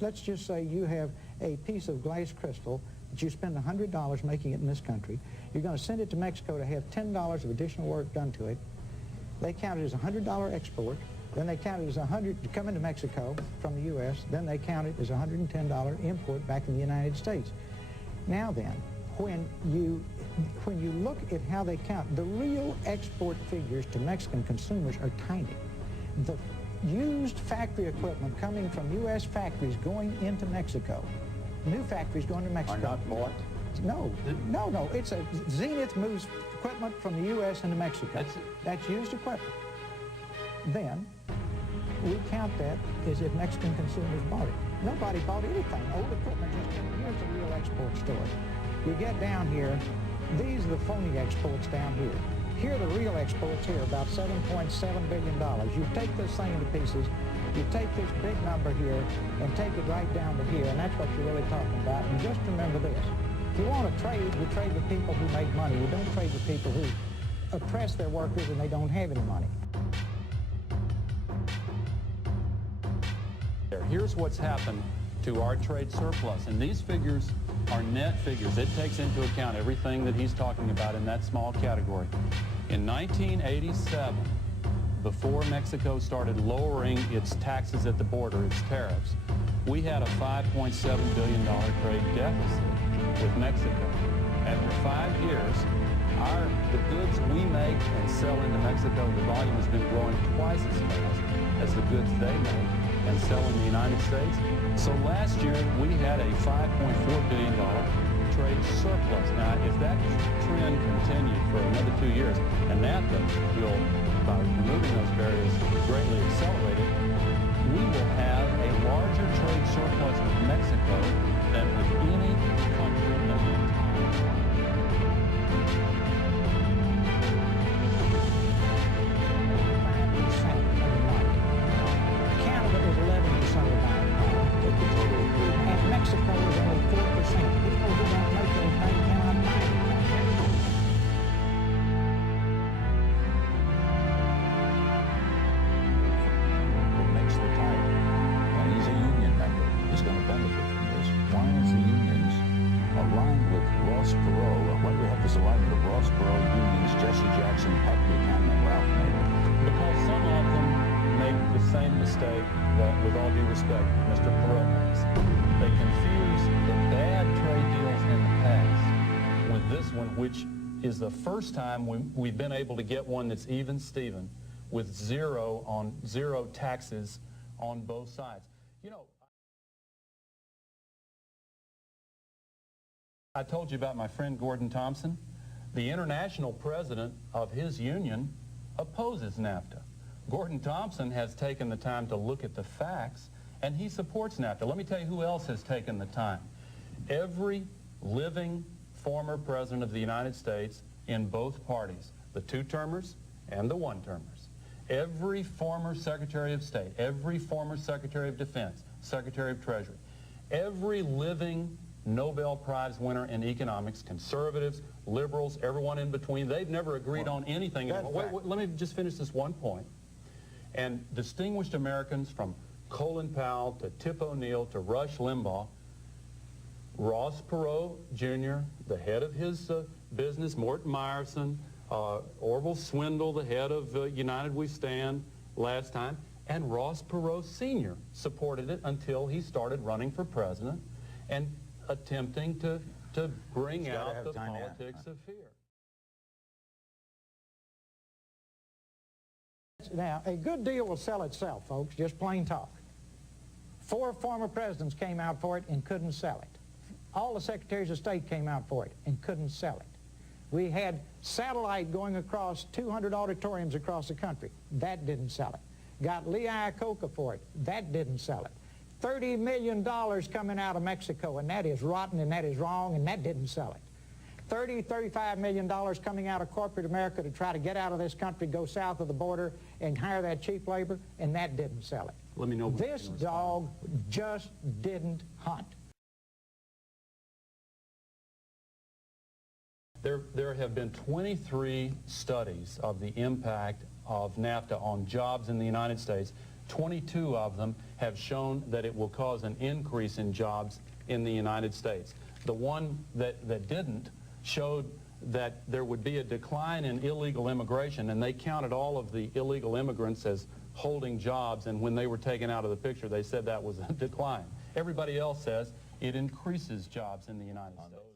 let's just say you have a piece of glass crystal that you spend $100 making it in this country. You're going to send it to Mexico to have $10 of additional work done to it. They count it as a $100 export. Then they count it as $100 to come into Mexico from the U.S. Then they count it as a $110 import back in the United States. Now then, when you look at how they count, the real export figures to Mexican consumers are tiny. The used factory equipment coming from U.S. factories going into Mexico, new factories going to Mexico. Are not bought? No. It's a Zenith moves equipment from the U.S. into Mexico. That's used equipment. Then we count that as if Mexican consumers bought it. Nobody bought anything. Old equipment just came. Here's the real export story. You get down here, these are the phony exports down here. Here are the real exports here, about $7.7 billion. You take this thing into pieces, you take this big number here and take it right down to here, and that's what you're really talking about. And just remember this. If you want to trade, you trade with people who make money. You don't trade with people who oppress their workers and they don't have any money. Here's what's happened to our trade surplus, and these figures are net figures. It takes into account everything that he's talking about in that small category. In 1987, before Mexico started lowering its taxes at the border, its tariffs, we had a $5.7 billion trade deficit with Mexico. After 5 years, the goods we make and sell into Mexico, the volume has been growing twice as fast as the goods they make and sell in the United States. So last year, we had a $5.4 billion trade surplus. Now, if that trend continued for another 2 years, and NAFTA will, by removing those barriers, greatly accelerate it, we will have a larger trade surplus with Mexico than with any country in the entire and Mexico is only 4%. People who don't make anything cannot buy anything. What makes the type? And he's a union member. He's going to benefit from this. Why is the unions aligned with Ross Perot? Why do we have this alignment of Ross Perot unions, Jesse Jackson, Pat Buchanan, and Ralph Nader? Because some of them make the same mistake that, with all due respect, Mr. Perot makes. They confuse the bad trade deals in the past with this one, which is the first time we've been able to get one that's even Steven, with zero taxes on both sides. You know, I told you about my friend Gordon Thompson. The international president of his union opposes NAFTA. Gordon Thompson has taken the time to look at the facts, and he supports NAFTA. Let me tell you who else has taken the time. Every living former president of the United States in both parties, the two-termers and the one-termers. Every former Secretary of State, every former Secretary of Defense, Secretary of Treasury, every living Nobel Prize winner in economics, conservatives, liberals, everyone in between, they've never agreed on anything. Wait, let me just finish this one point. And distinguished Americans from Colin Powell to Tip O'Neill to Rush Limbaugh, Ross Perot Jr., the head of his business, Morton Meyerson, Orville Swindle, the head of United We Stand last time, and Ross Perot Sr. supported it until he started running for president and attempting to bring out the politics of fear. Now, a good deal will sell itself, folks, just plain talk. 4 former presidents came out for it and couldn't sell it. All the secretaries of state came out for it and couldn't sell it. We had satellite going across 200 auditoriums across the country. That didn't sell it. Got Lee Iacocca for it. That didn't sell it. $30 million coming out of Mexico, and that is rotten and that is wrong, and that didn't sell it. $35 million coming out of corporate America to try to get out of this country, go south of the border and hire that cheap labor, and that didn't sell it. Let me know. This dog just didn't hunt. There have been 23 studies of the impact of NAFTA on jobs in the United States. 22 of them have shown that it will cause an increase in jobs in the United States. The one that didn't showed that there would be a decline in illegal immigration, and they counted all of the illegal immigrants as holding jobs, and when they were taken out of the picture, they said that was a decline. Everybody else says it increases jobs in the United States.